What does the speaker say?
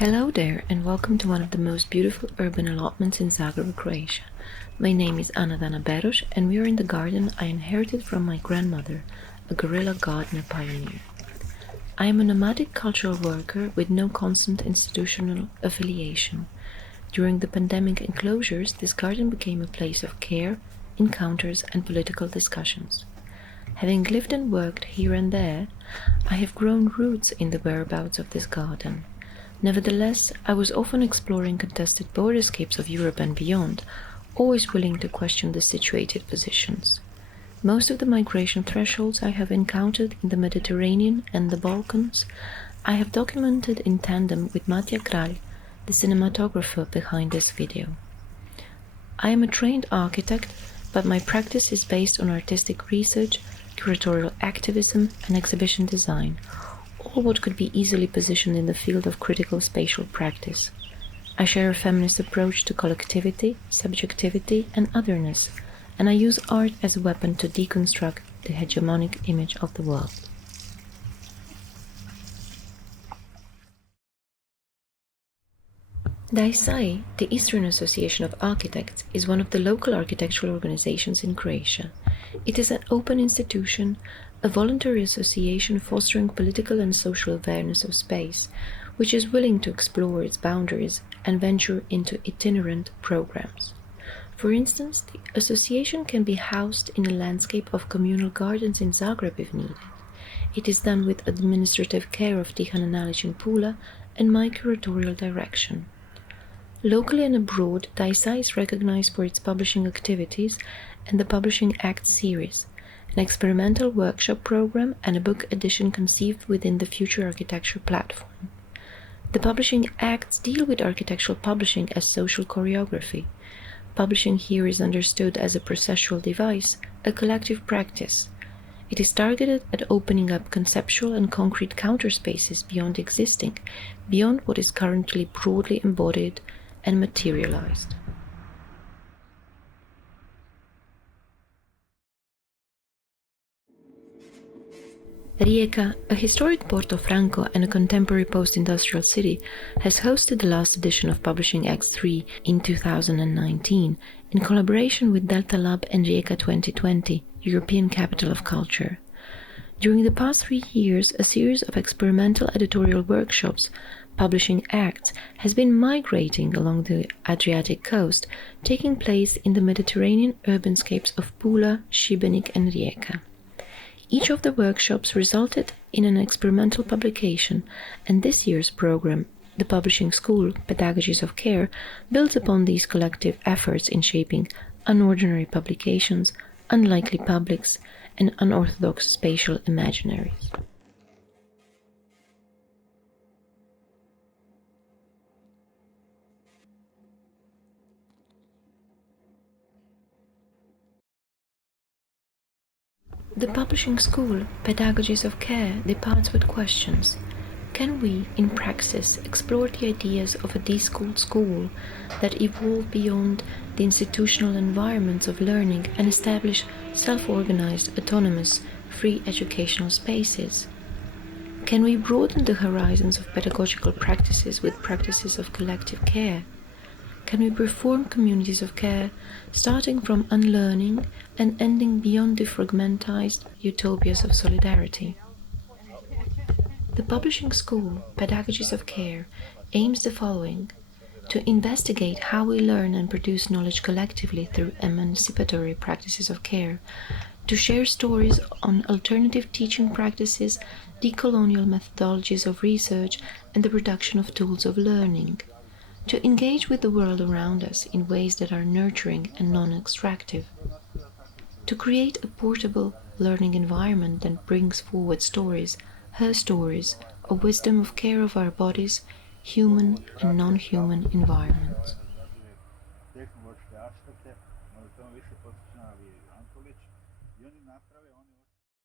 Hello there, and welcome to one of the most beautiful urban allotments in Zagreb, Croatia. My name is Dana Beroš, and we are in the garden I inherited from my grandmother, a guerrilla gardener pioneer. I am a nomadic cultural worker with no constant institutional affiliation. During the pandemic enclosures, this garden became a place of care, encounters, and political discussions. Having lived and worked here and there, I have grown roots in the whereabouts of this garden. Nevertheless, I was often exploring contested borderscapes of Europe and beyond, always willing to question the situated positions. Most of the migration thresholds I have encountered in the Mediterranean and the Balkans, I have documented in tandem with Matija Kralj, the cinematographer behind this video. I am a trained architect, but my practice is based on artistic research, curatorial activism, and exhibition design, all what could be easily positioned in the field of critical spatial practice. I share a feminist approach to collectivity, subjectivity, and otherness, and I use art as a weapon to deconstruct the hegemonic image of the world. DAI-SAI, the Istrian Association of Architects, is one of the local architectural organizations in Croatia. It is an open institution, a voluntary association fostering political and social awareness of space, which is willing to explore its boundaries and venture into itinerant programs. For instance, the association can be housed in a landscape of communal gardens in Zagreb if needed. It is done with administrative care of Tiago in Pula and my curatorial direction. Locally and abroad, DAI-SAI is recognized for its publishing activities and the Publishing Act series, an experimental workshop program and a book edition conceived within the Future Architecture platform. The Publishing Acts deal with architectural publishing as social choreography. Publishing here is understood as a processual device, a collective practice. It is targeted at opening up conceptual and concrete counterspaces beyond existing, beyond what is currently broadly embodied and materialized. Rijeka, a historic Porto Franco and a contemporary post-industrial city, has hosted the last edition of Publishing X3 in 2019 in collaboration with Delta Lab and Rijeka 2020, European Capital of Culture. During the past 3 years, a series of experimental editorial workshops, Publishing Acts, has been migrating along the Adriatic coast, taking place in the Mediterranean urbanscapes of Pula, Šibenik and Rijeka. Each of the workshops resulted in an experimental publication, and this year's program, the Publishing School, Pedagogies of Care, builds upon these collective efforts in shaping unordinary publications, unlikely publics, and unorthodox spatial imaginaries. The Publishing School, Pedagogies of Care, departs with questions. Can we, in praxis, explore the ideas of a deschooled school that evolve beyond the institutional environments of learning and establish self-organized, autonomous, free educational spaces? Can we broaden the horizons of pedagogical practices with practices of collective care? Can we perform communities of care, starting from unlearning and ending beyond the fragmentized utopias of solidarity? The Publishing School, Pedagogies of Care, aims the following: to investigate how we learn and produce knowledge collectively through emancipatory practices of care, to share stories on alternative teaching practices, decolonial methodologies of research, and the production of tools of learning, to engage with the world around us in ways that are nurturing and non-extractive, to create a portable learning environment that brings forward stories, her stories, of wisdom of care of our bodies, human and non-human environments.